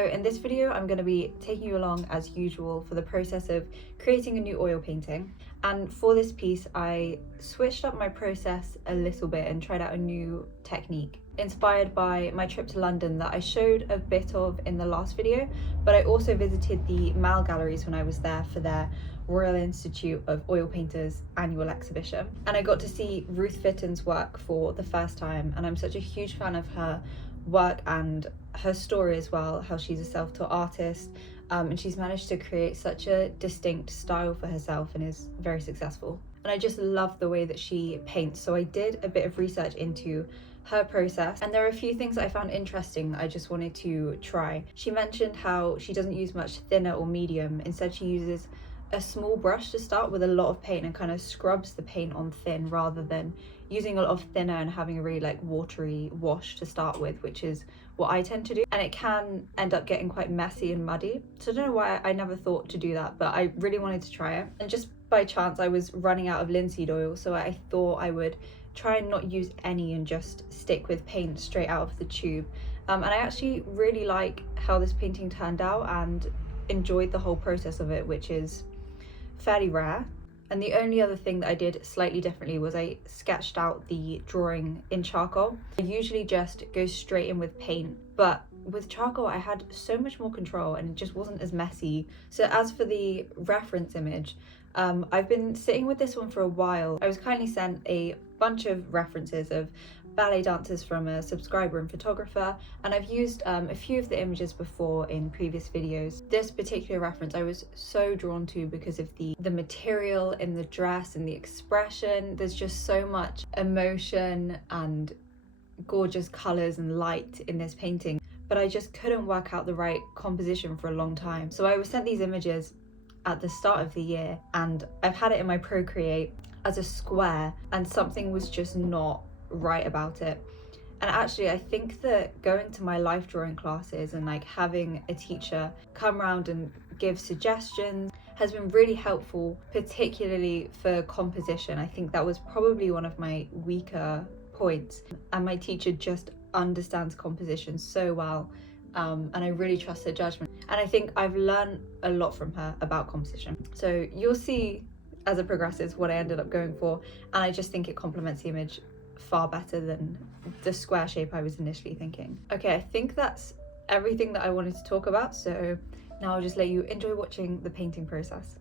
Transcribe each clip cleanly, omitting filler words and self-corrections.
So in this video, I'm going to be taking you along as usual for the process of creating a new oil painting. And for this piece, I switched up my process a little bit and tried out a new technique inspired by my trip to London that I showed a bit of in the last video, but I also visited the Mal galleries when I was there for their Royal Institute of Oil Painters annual exhibition. And I got to see Ruth Fitton's work for the first time, and I'm such a huge fan of her work and her story as well, how she's a self-taught artist, and she's managed to create such a distinct style for herself and is very successful. And I just love the way that she paints, so I did a bit of research into her process, and there are a few things that I found interesting that I just wanted to try. She mentioned how she doesn't use much thinner or medium. Instead, she uses a small brush to start with a lot of paint and kind of scrubs the paint on thin rather than using a lot of thinner and having a really watery wash to start with, which is what I tend to do, and it can end up getting quite messy and muddy. So I don't know why I never thought to do that, but I really wanted to try it. And just by chance I was running out of linseed oil, so I thought I would try and not use any and just stick with paint straight out of the tube. And I actually really like how this painting turned out and enjoyed the whole process of it, which is fairly rare. And the only other thing that I did slightly differently was I sketched out the drawing in charcoal. I usually just go straight in with paint, but with charcoal I had so much more control and it just wasn't as messy. So as for the reference image, I've been sitting with this one for a while. I was kindly sent a bunch of references of ballet dancers from a subscriber and photographer, and I've used a few of the images before in previous videos. This particular reference I was so drawn to because of the material in the dress and the expression. There's just so much emotion and gorgeous colours and light in this painting, but I just couldn't work out the right composition for a long time. So I was sent these images at the start of the year, and I've had it in my Procreate as a square, and something was just not right about it. And actually I think that going to my life drawing classes and having a teacher come around and give suggestions has been really helpful, particularly for composition. I think that was probably one of my weaker points, and my teacher just understands composition so well, and I really trust her judgment, and I think I've learned a lot from her about composition. So you'll see as it progresses what I ended up going for, and I just think it complements the image far better than the square shape I was initially thinking. Okay, I think that's everything that I wanted to talk about, so now I'll just let you enjoy watching the painting process.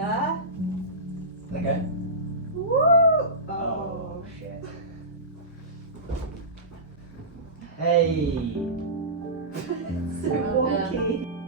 Yeah? Okay. Woo! Oh, shit. Hey! So wonky.